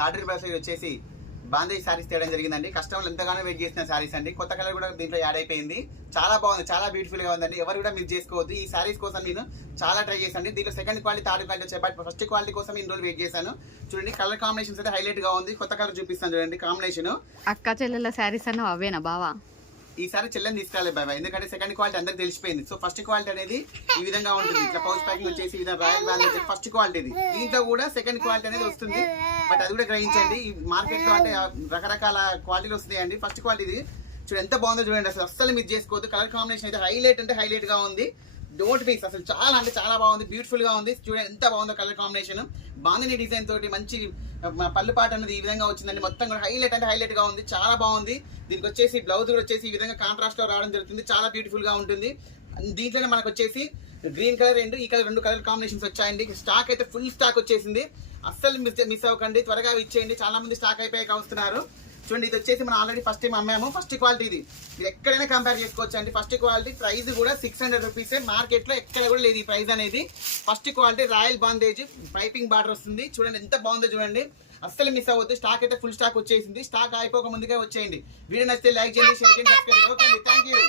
తాటూరి bus వచ్చేసి బాందేజ్ శారీస్ తేయడం జరిగిందండి. కస్టమర్లు ఎంతగానో వెయిట్ చేసిన శారీస్ అండి. కొత్త కలర్ కూడా దీంట్లో యాడ్ అయిపోయింది. చాలా బాగుంది, చాలా బ్యూటిఫుల్ గా ఉందండి. ఎవరు కూడా మిస్ చేసుకోవద్దు. ఈ శారీస్ కోసం నేను చాలా ట్రై చేశాను. దీంట్లో సెకండ్ క్వాలిటీ, థర్డ్ క్వాలిటీ వచ్చాయి. బట్ ఫస్ట్ క్వాలిటీ కోసం ఇన్ని రోజులు వెయిట్ చేశాను. చూడండి కలర్ కాంబినేషన్స్ అయితే హైలైట్ గా ఉంది. కొత్త కలర్ చూపిస్తాను చూడండి కాంబినేషన్. అక్క చెల్లెల శారీస్ అన్న అవేనా బావా? ఈసారి చెల్లెని తీసుకురాలేదు బాబా, ఎందుకంటే సెకండ్ క్వాలిటీ అందరికి తెలిసిపోయింది. సో ఫస్ట్ క్వాలిటీ అనేది ఈ విధంగా ఉంటుంది. ఇట్లా పౌచ్ ప్యాకింగ్ వచ్చేసి రాయల్ బ్రాండ్ వచ్చేసి ఫస్ట్ క్వాలిటీ. దీంట్లో కూడా సెకండ్ క్వాలిటీ అనేది వస్తుంది. బట్ అది కూడా గ్రహించండి. ఈ మార్కెట్ లో అంటే రకరకాల క్వాలిటీలు వస్తున్నాయండి. ఫస్ట్ క్వాలిటీ చూడండి ఎంత బాగుందో చూడండి. అసలు మిస్ చేసుకోవద్దు. కలర్ కాంబినేషన్ అయితే హైలైట్ అంటే హైలైట్ గా ఉంది. Don't miss. అసలు చాలా అంటే చాలా బాగుంది, బ్యూటిఫుల్ గా ఉంది. చూడండి ఎంత బాగుందో కలర్ కాంబినేషన్. బాందిని డిజైన్ తోటి మంచి పళ్ళు పాట అనేది ఈ విధంగా వచ్చిందండి. మొత్తం కూడా హైలైట్ అంటే హైలైట్ గా ఉంది, చాలా బాగుంది. దీనికి వచ్చేసి బ్లౌజ్ కూడా వచ్చేసి ఈ విధంగా కాంట్రాస్ట్ లో రావడం జరుగుతుంది. చాలా బ్యూటిఫుల్ గా ఉంటుంది. దీంట్లోనే మనకు వచ్చేసి గ్రీన్ కలర్ అండ్ ఈ కలర్ రెండు కలర్ కాంబినేషన్స్ వచ్చాయండి. స్టాక్ అయితే ఫుల్ స్టాక్ వచ్చేసింది. అస్సలు మిస్ అవ్వకండి, త్వరగా ఇచ్చేయండి. చాలా మంది స్టాక్ అయిపోయాక వస్తున్నారు. చూడండి ఇది వచ్చేసి మనం ఆల్రెడీ ఫస్ట్ టైం అమ్మాము. ఫస్ట్ క్వాలిటీ ఇది మీరు ఎక్కడైనా కంపేర్ చేసుకోవచ్చు అండి. ఫస్ట్ క్వాలిటీ ప్రైస్ కూడా 600 రూపీస్. మార్కెట్ లో ఎక్కడ కూడా లేదు ఈ ప్రైస్ అనేది. First quality royal bandhej piping border వస్తుంది. చూడండి ఎంత బాగుందో చూడండి. అస్సలు మిస్ అవ్వద్దు. స్టాక్ అయితే ఫుల్ స్టాక్ వచ్చేసింది. స్టాక్ అయిపోక ముందుగా వచ్చేయండి. వీడియో నచ్చితే లైక్ చేయండి, షేర్ చేయండి, సబ్స్క్రైబ్ చేయండి. Okay, thank you.